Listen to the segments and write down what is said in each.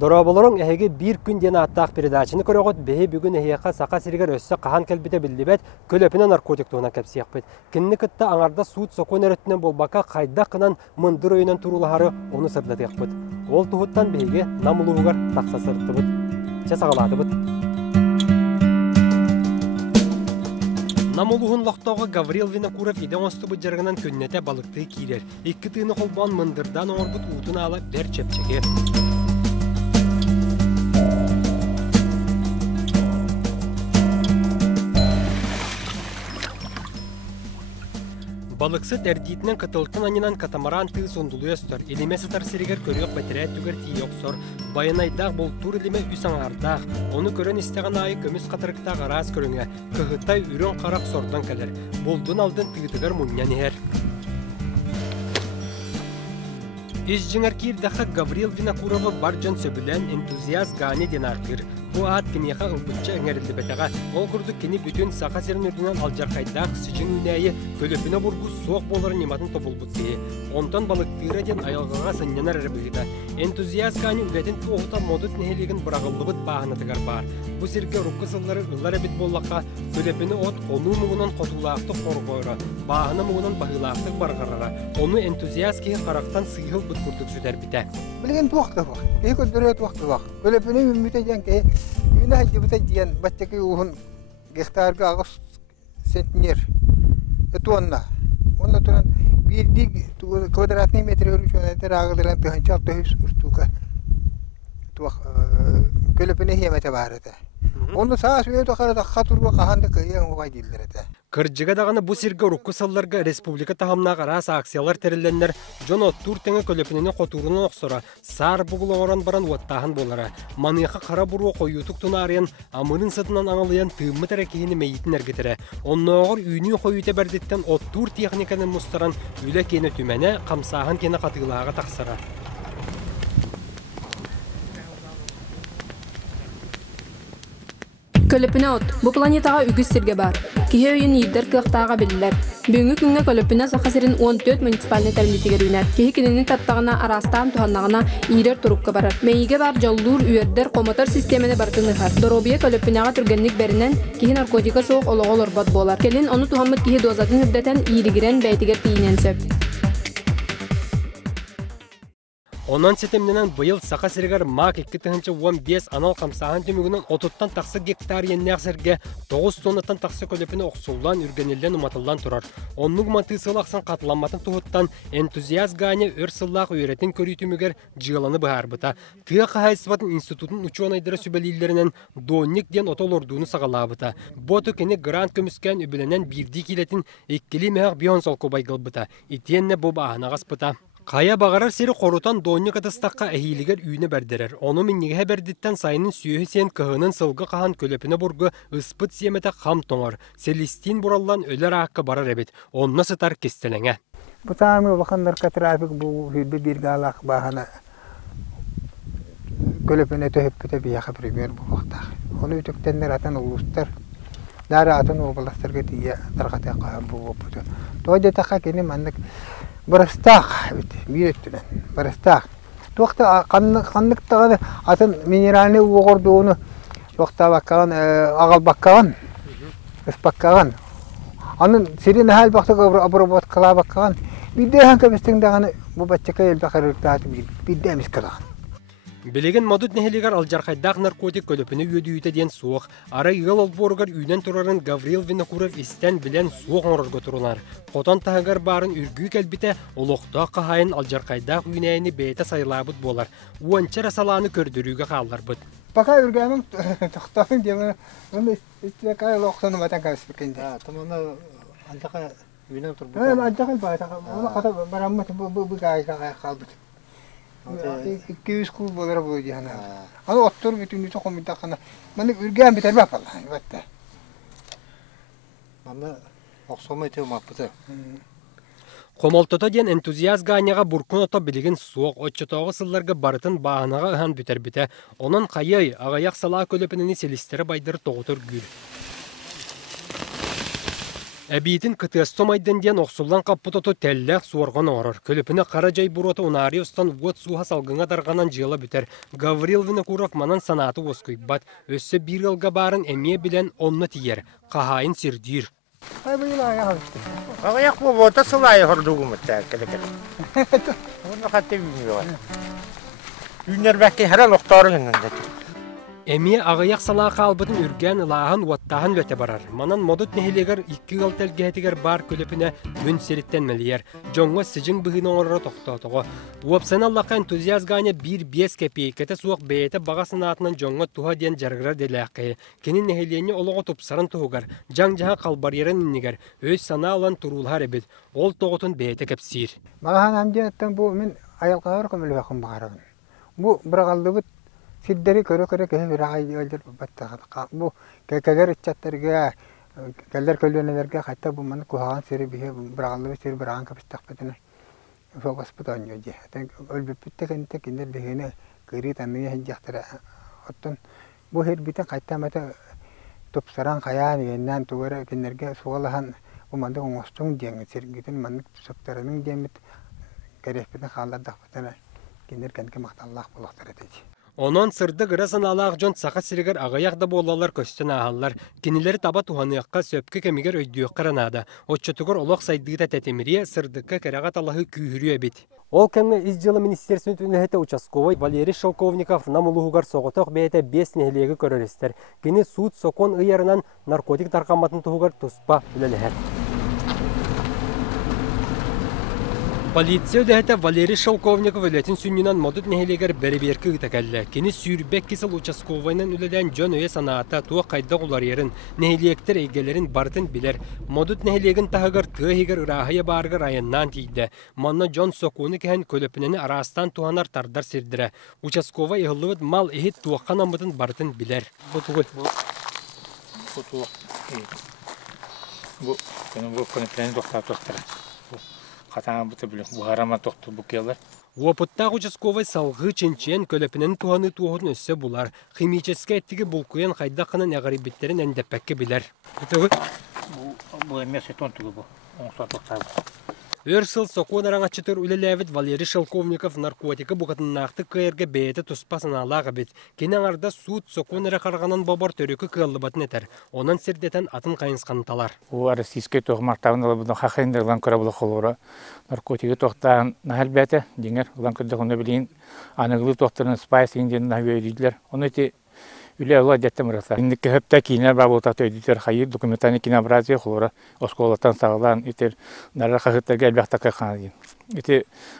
Дораболорон эһеге bir күн ден аттақ передачыны көрөгөт беһи бүгүн эһиэха сака сиригер өссө кахан келбите билдибет көлөпүнө наркотик туына кепсиякпыт. Кинни кытта аңарда суут сокон өрөттүнөн болбака кайда кынан мындыр өйүнөн турулахары оны сырдатыякпыт. Ол туһуттан беһиге намулуугар такса сырттыбыт. Часагалаатыбыт. Намулуһун лохтоого Гаврил Винокуров иден остубут жаргынан көннете балыкты киирер. Икки тыыны холбоон мындырдан оңорбут уутун ала бер чепчеге. Балыксыт эрдиитинен кытылтын анинан катамаран тыы сондулуя өстөр. Илиме сытар сиригер көрүөк бәтерәт түгер тиёксор. Байынайдақ болтур илиме үс аңардақ. Оны көрөн истеген айы көмүс катырыктақ арас көрүңе. Кыһытай үрөн карак сордан келер. Болдун алдын тыытыгар муньян ихер. Ис жыңар киирдаққа Гаврил Винокуровы баржан сөбілен энтузиаст Гани Денаркыр. Бу ат кинеха ылбытча эңерилди бетага. Ол курдук кини бүтүн сака серин үрдүнөн алжаркайдак сыжың үнәйи көлөпүнө бургу соок боларын нематын тобулбут бии. Онтон балыктыыра ден айалгага сыннянар эрбыгыта. Энтузиаст Гани үлетин туохута модут нехелигин бырагыллыбыт баахынатыгар бар. Бу сирге рукка сыллары ыллар эбит боллакка көлөпүнө от онуу мугунан котулаакты коргойро, баахына мугунан багылаактык баргарара. Ону энтузиаст кии карактан сыйыл бут курдук сүдер бите. Билген туакта бар. Эко дөрөт вакыты бар. Көлөпүнө үмүтө жанке Юна хадибыта диен баттаки уһун гектарга агыс сентнер. Этуанна. Онда туран бирди квадратный метр өрүчөнө агылган тыгынча төһүс устука. Туак көлөпүнө хемете бар эте. Онда саас өтө карата хатурга каханды кыйын угай дилдер эте. Кырджыга даганы бу сирге рукку салларга республика тахамнага рас акциялар терилленнер жон оттур теңе көлөпүнүн котурунун оксора сар бугулоорон баран уаттахан болара. Маныйка кара буруу коюутук тунаарыян амынын сытынан аңалыян тыыммы терекихини мейитин эргетере. Онноогор үйнүү коюуте бердиттен оттур техниканын мустаран үле кені түмене камсаахан кені катыылаага таксара. Көлөпүнө от. Бу планетага үгүс сирге бар. Кие өйүн ийдер кыактаага билилер. Бүгүнкү күнгө көлөпүнө сахасырын 14 муниципальный термитигер үйнер. Кие кинини таттагына арастан туханнагына ийдер турукка барар. Мейиге бар жоллуур үйердер комотор системени бартыныхар. Доробия көлөпүнага түргенник беринен кие наркотика соок ологол орбот болар. Келин ону тухаммыт кие дозатын үрдетен ийригирен бәйтигер тиинен сөп. Онан сетемненен быйыл сака сиригер мак 2-15 анал камсахан түмүгүнөн отуттан таксы гектар еннеак серге 9 тоннаттан таксы көлөпүнө оксуллан үргенелден уматылдан турар. Оннуг матысылаксан катламатын тухуттан энтузиаст Гани өр сыллак үйрөтин көрүйтүмүгер жыгаланы баарбыта. Тыа кахайсыбатын институтун ученыйдары сүбелилеринен донник ден отолордууну сагалаабыта. Боту кени грант көмүскөн үбүленен бирди килетин эккили меак бионсол кобайгылбыта. Итиенне бу бааханагаспыта. Кая багарар сери корутан донник атыстакка эхилигер үйүнө бердерер. Ону минниге бердиттен сайынын сүйөһү сен кыһынын сылгы кахан көлөпүнө бургу ыспыт сиемете хам тоңор. Селестин бураллан өлөр аакка барар эбит. Онна сытар кестелеңе. Бу таамы улахандар катрафик бу хилби биргалак баахана көлөпүнө төһөппүтө бияха пример бу вакта. Ону үтүктеннер атын улустар. Дара атын областарга тия таргата каан бу бопуту. Тойда така кени мандык Барастах, биеттүнен. Барастах. Туакта канныктагы атын минеральный угордууну туакта баккан агал баккан. Эспаккан. Анын сирин хал бакта обробот кыла баккан. Бидехан кебестиңдаганы бу баччака эл бакырыктаат бидемис калган. Билеген модут нехелигер алжаркайдак наркотик көлөпүнө үйөдүүтө ден суох. Ара ygыл олборгар үйнен турарын Гаврил Винокуров истен билен суох оңорго турулар. Котон тагар барын үргүү келбите олокто кахайын алжаркайдак үйнәйни бейте сайлабыт болар. Уанчара саланы көрдүрүүгө калларбыт. Пока үргәнең тохтасын деме, аны истекай локтону матан каспекенде. Тамана антака үйнен турбу. Антака бата. Аны ката бараммат бу гайга калбыт. 200 кул болар бу жана. Аны оттор бүтүнү токомда кана. Маны үргән битер бапал. Батта. Мана оксомай тем апты. Комолтото ден энтузиаст Ганяга буркун ото билигин суок отчотогы сылларга барытын баанага ыхан бүтербите. Онун кайы агаяк сала көлөпүнүн селистери байдыр тогутур гүл. Әбиетін кытыастомайден ден оқсулан қаппытоту тәлләқ суарған орыр. Көліпіні қара жай бұроты унари ұстан уот суға салғыңа дарғанан жылы бүтер. Гаврил Винокуров манан санаты оскүйбат. Өссі бір ғылға барын әме білен онны тиер. Қағайын сирдүйір. Ағаяқ бұл ота сылайы ғырдуғы мұттар кәдекер. Оны қатты білмейді. Үйнер бәкке әрі лоқтары ғыннан. Әме ағаяқ салаға албытын үрген лағын уаттағын өте барар. Манан модут нехелегер 2 ғыл тәлгетігер бар көліпіне мүн серіттен мәлиер. Жоңға сыжың бұғын оңыры тоқтатығы. Уапсан Аллаққа энтузиазғаны 1-5 кәпейкеті суық бәйеті баға сынатынан жоңға туға ден жарғырар деләққи. Кені нехелені олығы тұпсарын тұғығар. Жаң-жаңа қалбарерін інігер. Өз сана алан тұрулар әбіт. Ол тоғытын бәйеті кәпсир. Мағахан амжанаттан бұл мен аялқағыр көмілі бақым бағарабын. Бұл бір қалды бұд Сиддери көрө-көрө кеһе бирагай өлдер баттага. Бу кекелер ичаттерге, келдер көлөнелерге кайта бу маны куган сери бие бирагалы сери бираган капыстак бетене. Фокус бутан жөҗе. Тен өлбүп биттегенде киндер бегене кыри таны хәҗәхтәре. Оттон бу хер битен кайта мата топсаран каян яннан тугара киндерге сугалахан бу манда оңостун деңе сергитен маны соктарының демит керепне халдак бетене. Киндер кенке макталлах булактар эти. Онон сырды гырасын алақ жон сақа сиригер ағаяқда болалар көстен ағалар. Кенелері таба туғаныққа сөпкі кемігер өйдіуі қыранады. Отчетугор олық сайдыгыта тәтемірие сырдыққа кәрағат Аллахы күйірі өбет. Ол кәмі из жылы министерствен түнігеті участковой Валерий Шелковников намылуғығар соғытық бәйті 5 нехелегі көререстер. Кені суд сокон ұйарынан наркотик тарқаматын тұғығар тұспа үлелігер. Полиция өдәһәтә Валерий Шелковников өләтин сүннінан модут нехелегер бәрі-беркі үтәкәлі. Кені сүйірбәк кесіл участковайнан үләдән жон өе санаата туа қайда ғулар ерін, нехелектер әйгелерін бартын білер. Модут нехелегін тағығыр тығығыр ұрағыя барғыр айыннан тейді. Манна жон соқуыны кән көліпінені арастан туғанар тардар сердірі. Участковай ұғылығыд мал әйет туаққан амытын бартын білер. Қатаң бұты білім, бұғарама тоқты бұкелер. Уапыттақ участковай салғы ченчен көліпінен туғаны туғын өсі бұлар. Химическа әттігі бұлқуен қайдаққынан әғарибеттерін әндепәкке білер. Бұл әмес етон түгі бұл, оңсуа тоқтар бұл. Өрсыл соқуын араңатчытыр үлеләвіт Валерий Шелковников наркотика бұғытыннақты күйерге бәйеті тұспасын алағы бет. Кенен арда суд соқуын әрі қарғанан бабар төрікі күйелі батын әтір. Онан сердетен атын қайынсқан талар. Ол российский тоғы мартауын алы бұдың қақайындар ұлан көрі бұлы қолуыра. Наркотики тоқтаған нағыл бәті, деңер ұлан көрді құны білейін. Анығылы тоқтарын спайс еңден нағыл өйдейділер. Оны өте үлі ұлы әдеттім ұраса. Индікі хөпті кейінер бар болтақты өйдейтер қайыр документаны кинобразия қолуыра. Осколаттан сағылан, етер нарар қағыттарға әлбәқтаққа қанадын. Еті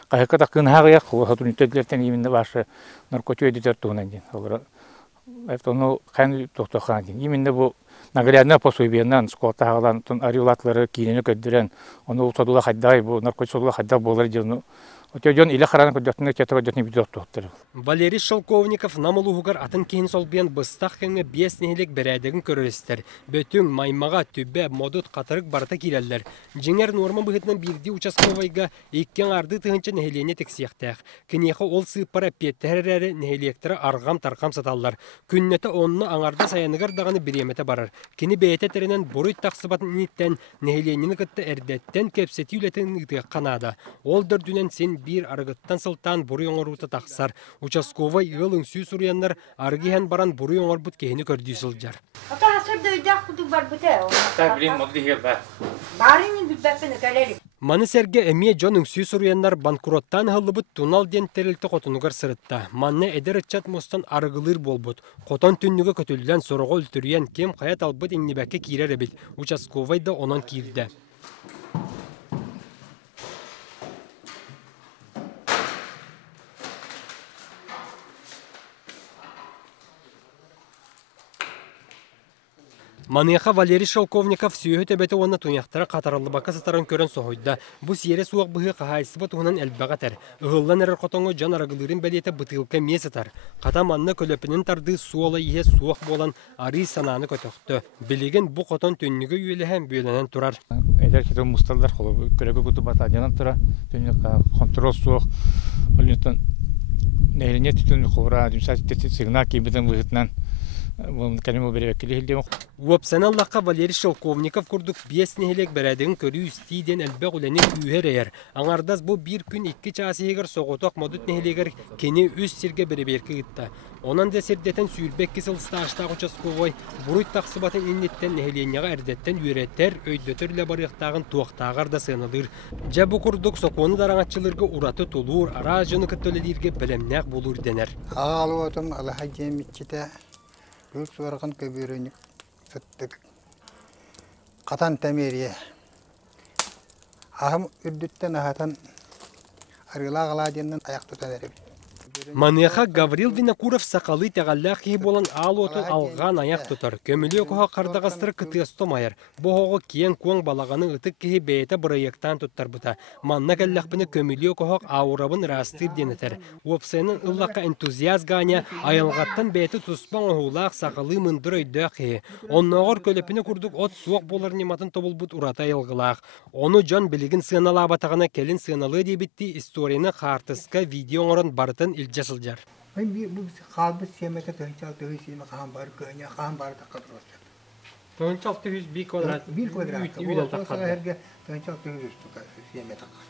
қағыққа таққын хағыяқ, қолы ғатун үтәділерден емінді башы наркотик өйдейтер туғынан ден. Оны қайын тоқты қанадын. Емінді бұл наглядна пособиянан сколта хағылан ариулатлары кейінені көддірен. Оны ұлсадула қайдай, бұл наркотик садула қайдай болар ден. Отёден или харан көдөтүнө кетип көдөтүнө бизот токтор. Валерий Шелковников намылугар атын кейін солбиян быстақ кеңе 5 нехелек берәдегін көререстер. Бөтүң маймаға түбе модут қатырық барта киреллер. Жеңер норма бұғытынан бірді участковайға еккен арды тығынчы нехелене тексияқтақ. Кенеқі ол сыппара петтәрәрәрі нехелектері арғам-тарқам саталар. Күннеті онны аңарда саяныгар дағаны біреметі барар. Кені бәйеті тәрінен бұруй тақсыбатын ниттен нехеленені қытты әрдеттен кепсеті үлетін ұтығы қанады. Ол дөрдүнен сен bir аргыттан сылтан буры оңорута тақсар. Участковай ылың сүй сұруянлар аргихан баран буры оңор бұт кейіні көрді сылжар. Ата хасыр дөйдақ құдық бар бұты. Та білейін моды хел бар. Барының бүтбәппені кәлелік. Маны сәрге әмие жоның сүй сұруянлар банкуроттан хылы бұт тунал ден тәрілті қотынығар сырытта. Манны әдір үтчат мостан арғылыр бол бұт. Қотан түннігі көтілден сұрығы үлтіріен кем қаят албыт еңнебәкке кирер әбет. Участковай да онан кирді. Маныяқа Валерий Шелковников сүйі төбеті оны туняқтары қатарылы бақы сатарын көрін соғойда. Бұл сиері суақ бұғы қағайсыбы туғынан әлбәғатар. Үғылан әрі қотоңы жан арағылырын бәлеті бұтылқы месітар. Қата манны көлөпінің тарды суолы ие суақ болан арый сананы көтіқті. Білеген бұл қотон түннігі үйелі әм бүйеленен тұрар. Әдер кетен мұсталдар қолы көрегі күті батальянан тұра. Түннігі контрол суақ. Олынтын нәйлене түтін қолыра, дүмсәт сигнал кейбетін бұғытынан кәнем беребеккеле хилдем. Уопсаналлаққа Валерий Шелковников күрдік 5 нехелек бәрәдігін көрі үстейден әлбәқ үләне үйер әйер. Аңардас бұл бір күн 2 часы егер соғытоқ модут нехелегер кені үз сирге береберкі ғытта. Онан да сердетен сүйірбек кесілісті аштақ учасковой бұруй тақсыбатын иннеттен нехеленеға әрдеттен үйреттер өйдөтірлі барықтағын туақтағар да сынылыр. Жабы күрдік соқуыны дараңатчылырғы ураты толуыр, ара жыны күттөледерге білімнәқ болур денер. Ағалу отым Аллаха жемитчите гүл суарған көбірінік сыттық қатан тәмерие. Ағым үрдіттен ағатын арғыла ғаладеннен аяқ тұтан әріп. Маныха Гаврил Винокуров сақалы тәғаллақ кей болан ал отын алған аяқ тұтар. Көмілі көға қардағастыры кытыстомайыр. Бұғығы киен көң балағаны ұтық кей бәйті бұрайықтан тұттар бұта. Манна кәлләқпіні көмілі көғақ ауырабын растыр денетер. Опсайының ұллаққа энтузиаз ғания айылғаттан бәйті тұспан оғылақ сақалы мұндыр өйдөқ кей. Оннағыр көліпіні күрдік от суық болар нематын тобыл бұт ұрата айылғылақ. Оны жон білігін сыйнала батағына келін сыйналы дебітті историяны қартысқа видео орын барытын жасылжар. Бұл қалбы семеті төнчал түйіз семе қаған бар көне, қаған бар таққаdır olacak. Төнчал түйіз 1 квадрат. 1 квадрат. Ол сағырге төнчал түйіз семе таққаdır.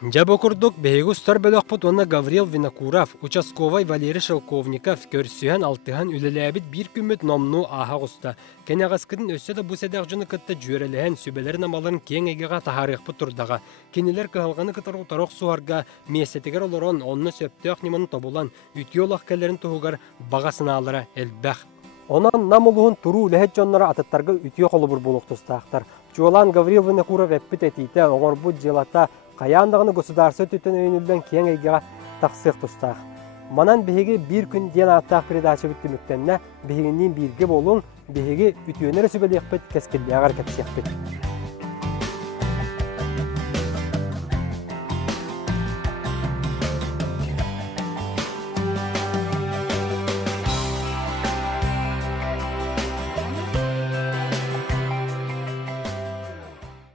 Жабы күрдік бейгі ұстар бөліқпұт оны Гаврил Винокуров, участковай Валерий Шелковников көрсүйен алтыған үліләбіт бір күміт номну аға құста. Кәне ғасқыдың өсі де бұл сәдәқ жүні күтті жүйреліген сүбелерін амаларын кең егеға тахарықпы тұрдаға. Кенелер кығалғаны күтір ұтароқ суарға месетігер олырын онны сөптіғ неманы тобулан үтке олақ кәлерін тұғығар бағасына алыра әлбәқ. Онан нам ұлығын тұру үләхет жонлары атыттарға үтке қолы бір болуқ тұстақтар. Жуалан Гаврил Винокуров әппіт әтейті оңыр бұд желата қаяндағыны государсы түттен өйінілден кең әйгеға тақсық тұстақ. Манан бігеге бір күн ден аттақ передачы бүттіміктенне бігегінен бірге болуын бігеге үтіөнері сөбелі еқпет кәскелі ағар кәпсі еқпет.